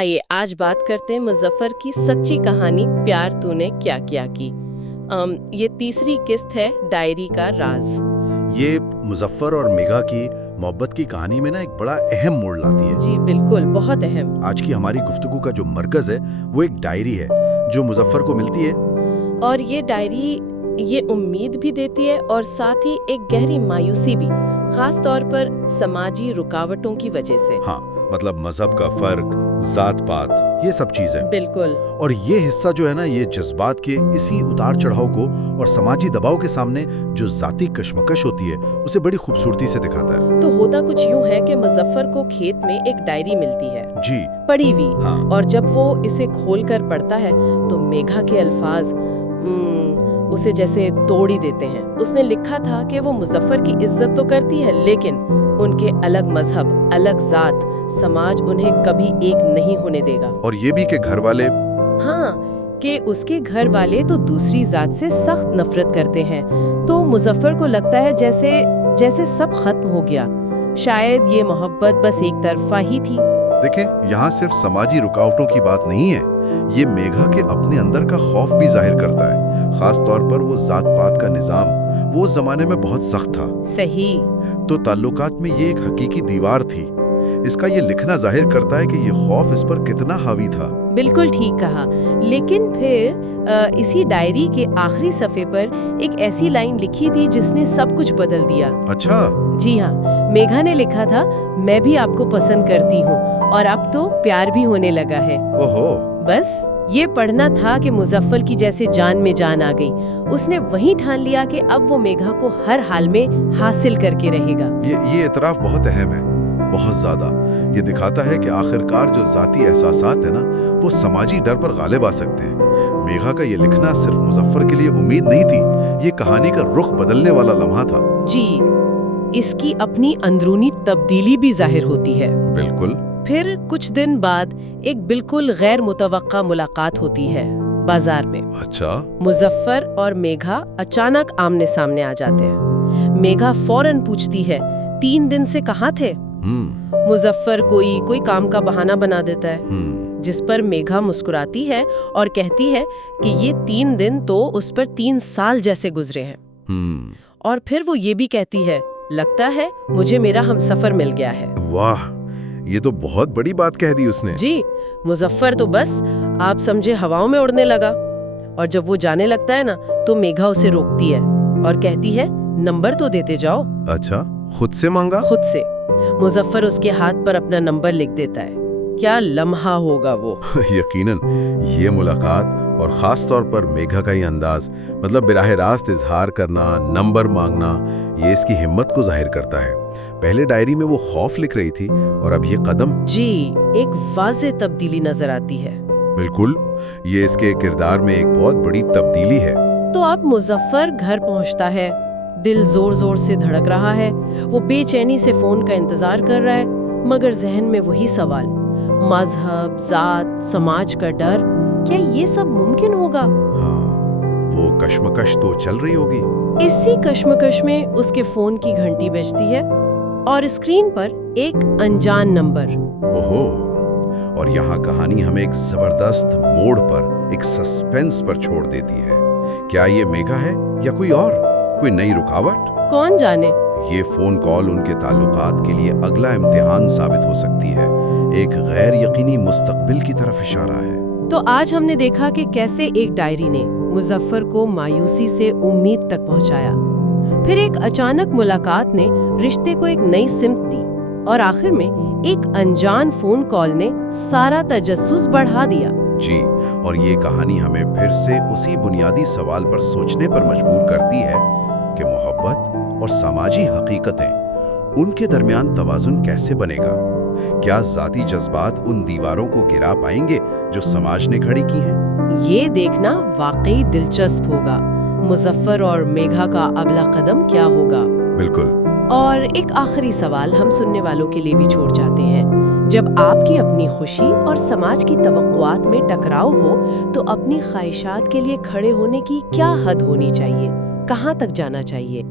आइए आज बात करते हैं मुजफ्फर की सच्ची कहानी प्यार तूने क्या किया की। ये तीसरी किस्त है डायरी का राज। ये मुजफ्फर और मेघा की मोहब्बत की कहानी में ना एक बड़ा अहम मोड़ लाती है। जी बिल्कुल, बहुत अहम। आज की हमारी गुफ्तगू का जो मरकज है वो एक डायरी है जो मुजफ्फर को मिलती है। और ये डायरी ये उम्मीद भी देती है और साथ ही एक गहरी मायूसी भी, खास तौर पर समाजी रुकावटों की वजह से। हाँ, मतलब मजहब का फर्क, जात पात, ये सब चीजें। बिल्कुल। और ये हिस्सा जो है ना, ये जज्बात के इसी उतार चढ़ाव को और समाजी दबाव के सामने जो जाती कशमकश होती है उसे बड़ी खूबसूरती से दिखाता है। तो होता कुछ यूं है कि मुजफ्फर को खेत में एक डायरी मिलती है जी, पढ़ी हुई। हाँ। और जब वो इसे खोलकर पढ़ता है तो मेघा के अल्फाज उसे जैसे तोड़ ही देते हैं। उसने लिखा था कि वो मुजफ्फर की इज्जत तो करती है, लेकिन उनके अलग मजहब, अलग जात, समाज उन्हें कभी एक नहीं होने देगा। और ये भी कि घर वाले, हाँ, कि उसके घर वाले तो दूसरी जात से सख्त नफरत करते हैं। तो मुजफ्फर को लगता है जैसे सब खत्म हो गया। शायद ये मोहब्बत बस एक तरफा ही थी। देखें, यहाँ सिर्फ समाजी रुकावटों की बात नहीं है, ये मेघा के अपने अंदर का खौफ भी जाहिर करता है। खास तौर पर वो जात पात का निजाम वो उस जमाने में बहुत सख्त था। सही। तो ताल्लुकात में ये एक हकीकी दीवार थी। इसका ये लिखना जाहिर करता है कि ये खौफ इस पर कितना हावी था। बिल्कुल ठीक कहा। लेकिन फिर इसी डायरी के आखिरी सफ़े पर एक ऐसी लाइन लिखी थी जिसने सब कुछ बदल दिया। अच्छा? जी हाँ, मेघा ने लिखा था, मैं भी आपको पसंद करती हूँ और अब तो प्यार भी होने लगा है। ओहो। बस ये पढ़ना था कि मुजफ्फर की जैसे जान में जान आ गई। उसने वहीं ठान लिया कि अब वो मेघा को हर हाल में हासिल करके रहेगा। ये इतराफ बहुत अहम है, बहुत ज्यादा। ये दिखाता है कि आखिरकार जो जाती एहसासात है ना, वो समाजी डर पर गालिब आ सकते हैं। मेघा का ये लिखना सिर्फ मुजफ्फर के लिए उम्मीद नहीं थी, ये कहानी का रुख बदलने वाला लम्हा था। जी, इसकी अपनी अंदरूनी तब्दीली भी जाहिर होती है। बिल्कुल। फिर कुछ दिन बाद एक बिल्कुल गैर मुतवक्का मुलाकात होती है बाजार में। अच्छा? मुजफ्फर और मेघा अचानक आमने सामने आ जाते हैं। मेघा फौरन पूछती है, 3 दिन से कहाँ थे? मुजफ्फर कोई काम का बहाना बना देता है, जिस पर मेघा मुस्कुराती है और कहती है कि ये 3 दिन तो उस पर 3 साल जैसे गुजरे हैं। और फिर वो ये भी कहती है, लगता है मुझे मेरा हमसफर मिल गया है। वाह, ये तो बहुत बड़ी बात कह दी उसने। जी, मुजफ्फर तो बस आप समझे हवाओं में उड़ने लगा। और जब वो जाने लगता है ना, तो मेघा उसे रोकती है और कहती है, नंबर तो देते जाओ। अच्छा, खुद से मांगा? खुद से। मुजफ्फर उसके हाथ पर अपना नंबर लिख देता है। क्या लम्हा होगा वो। यकीनन ये मुलाकात और खास तौर पर मेघा का ये अंदाज, मतलब बिराह रास्त इजहार करना, नंबर मांगना, ये इसकी हिम्मत को जाहिर करता है। पहले डायरी में वो खौफ लिख रही थी और अब ये कदम। जी, एक वाज़ेह तब्दीली नजर आती है। बिल्कुल, ये इसके किरदार में एक बहुत बड़ी तब्दीली है। तो अब मुजफ्फर घर पहुंचता है। दिल जोर जोर से धड़क रहा है। वो बेचैनी से फोन का इंतजार कर रहा है, मगर जहन में वही सवाल, मजहब, जात, समाज का डर, क्या ये सब मुमकिन होगा? हाँ, वो कश्मकश तो चल रही होगी। इसी कश्मकश में उसके फोन की घंटी बजती है और स्क्रीन पर एक अनजान नंबर। ओहो, और यहाँ कहानी हमें एक जबरदस्त मोड़ पर, एक सस्पेंस पर छोड़ देती है। क्या ये मेघा है या कोई और, कोई नई रुकावट? कौन जाने। ये फोन कॉल उनके ताल्लुकात के लिए अगला इम्तिहान साबित हो सकती है, एक गैर यकीनी मुस्तकबिल की तरफ इशारा है। तो आज हमने देखा कि कैसे एक डायरी ने मुजफ्फर को मायूसी से उम्मीद तक पहुंचाया, फिर एक अचानक मुलाकात ने रिश्ते को एक नई सिमत दी, और आखिर में एक अनजान फोन कॉल ने सारा तजस्सुस बढ़ा दिया। जी, और ये कहानी हमें फिर से उसी बुनियादी सवाल पर सोचने पर मजबूर करती है कि मोहब्बत और समाजी हकीकतें, उनके दरमियान तवाज़ुन कैसे बनेगा? क्या जाती जज्बात उन दीवारों को गिरा पाएंगे जो समाज ने खड़ी की हैं? ये देखना वाकई दिलचस्प होगा। मुजफ्फर और मेघा का अगला कदम क्या होगा? बिल्कुल। और एक आखिरी सवाल हम सुनने वालों के लिए भी छोड़ जाते हैं। जब आपकी अपनी खुशी और समाज की तवक्कुआत में टकराव हो, तो अपनी ख्वाहिशात के लिए खड़े होने की क्या हद होनी चाहिए? कहाँ तक जाना चाहिए?